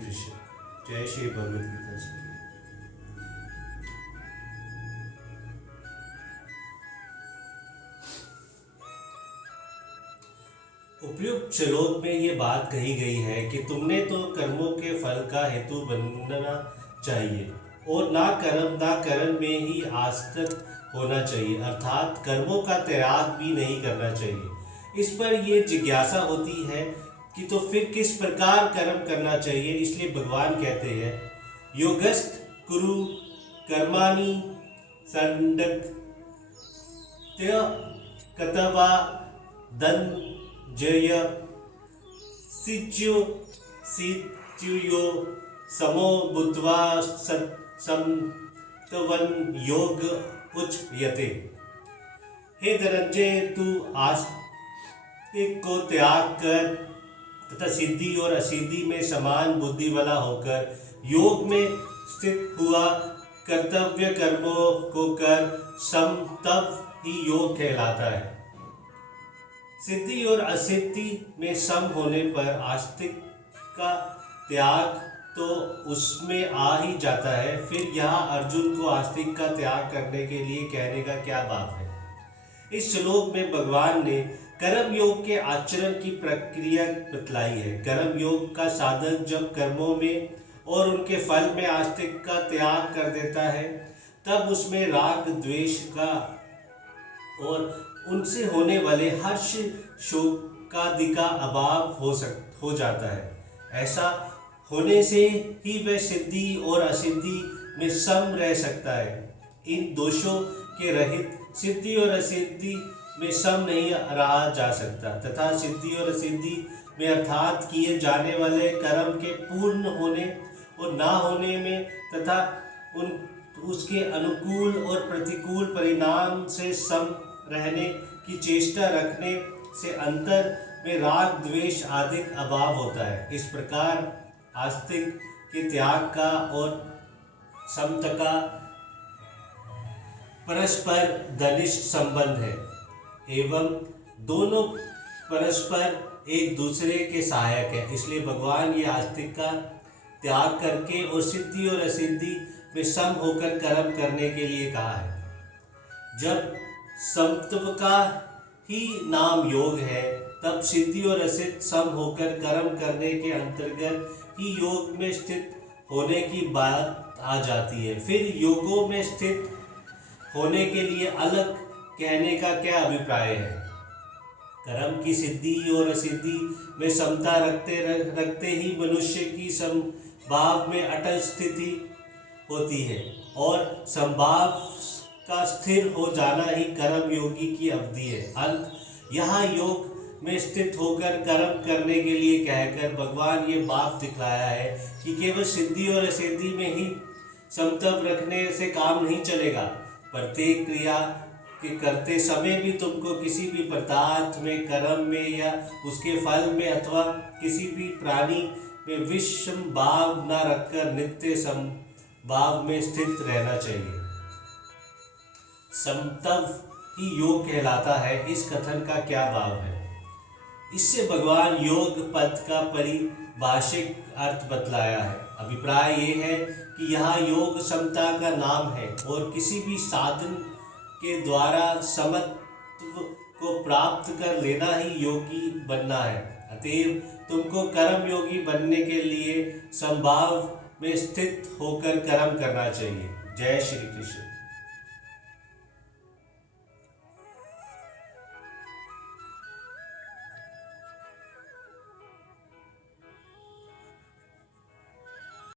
कृष्ण। जय श्री भगवद गीता जी। उपयुक्त श्लोक में ये बात कही गई है कि तुमने तो कर्मों के फल का हेतु बनना चाहिए और ना करण में ही आसक्त होना चाहिए, अर्थात कर्मों का त्याग भी नहीं करना चाहिए। इस पर ये जिज्ञासा होती है कि तो फिर किस प्रकार कर्म करना चाहिए। इसलिए भगवान कहते हैं, योगस्थ कुरु कर्माणि संडक त्य कतवा दन जय सिच्यु सिच्युयो समो बुद्ध्वा समतवन योग उच्यते। हे धनंजय, तू आस्तिक को त्याग कर तथा सिद्धि और असिद्धि में समान बुद्धि वाला होकर योग में स्थित हुआ कर्तव्य कर्मों को कर सम, तब ही योग कहलाता है। सिद्धि और असिद्धि में सम होने पर आस्तिक का त्याग तो उसमें आ ही जाता है। फिर यहाँ अर्जुन को आस्तिक का त्याग करने के लिए कहने का क्या बात है। इस श्लोक में भगवान ने कर्म योग के आचरण की प्रक्रिया बतलाई है। कर्म योग का साधक जब कर्मों में और उनके फल में आस्तिक का त्याग कर देता है, तब उसमें राग द्वेष का और उनसे होने वाले हर्ष शोकादि का अभाव हो जाता है। ऐसा होने से ही वह सिद्धि और असिद्धि में सम रह सकता है। इन दोषों के रहित सिद्धि और असिद्धि में सम नहीं रहा जा सकता तथा सिद्धि और असिद्धि में अर्थात किए जाने वाले कर्म के पूर्ण होने और ना होने में तथा उसके अनुकूल और प्रतिकूल परिणाम से सम रहने की चेष्टा रखने से अंतर में राग द्वेष आदि अभाव होता है। इस प्रकार आस्तिक के त्याग का और समता का परस्पर घनिष्ठ संबंध है एवं दोनों परस्पर एक दूसरे के सहायक है। इसलिए भगवान ये आस्तिक का त्याग करके और सिद्धि और असिद्धि में सम होकर कर्म करने के लिए कहा है। जब समत्व का ही नाम योग है, तब सिद्धि और असिद्धि सम होकर कर्म करने के अंतर्गत ही योग में स्थित होने की बात आ जाती है। फिर योगों में स्थित होने के लिए अलग कहने का क्या अभिप्राय है। कर्म की सिद्धि और असिद्धि में समता रखते ही मनुष्य की समभाव में अटल स्थिति होती है और समभाव का स्थिर हो जाना ही कर्म योगी की अवधि है। अंत यहाँ योग में स्थित होकर कर्म करने के लिए कहकर भगवान ये बात दिखलाया है कि केवल सिद्धि और असिद्धि में ही समतव रखने से काम नहीं चलेगा। प्रत्येक क्रिया के करते समय भी तुमको किसी भी पदार्थ में, कर्म में या उसके फल में अथवा किसी भी प्राणी में विषम भाव न रखकर नित्य समभाव में स्थित रहना चाहिए। समतव ही योग कहलाता है। इस कथन का क्या भाव है। इससे भगवान योग पद का परिभाषिक अर्थ बतलाया है। अभिप्राय ये है कि यहाँ योग समता का नाम है और किसी भी साधन के द्वारा समत्व को प्राप्त कर लेना ही योगी बनना है। अतएव तुमको कर्म योगी बनने के लिए समभाव में स्थित होकर कर्म करना चाहिए। जय श्री कृष्ण।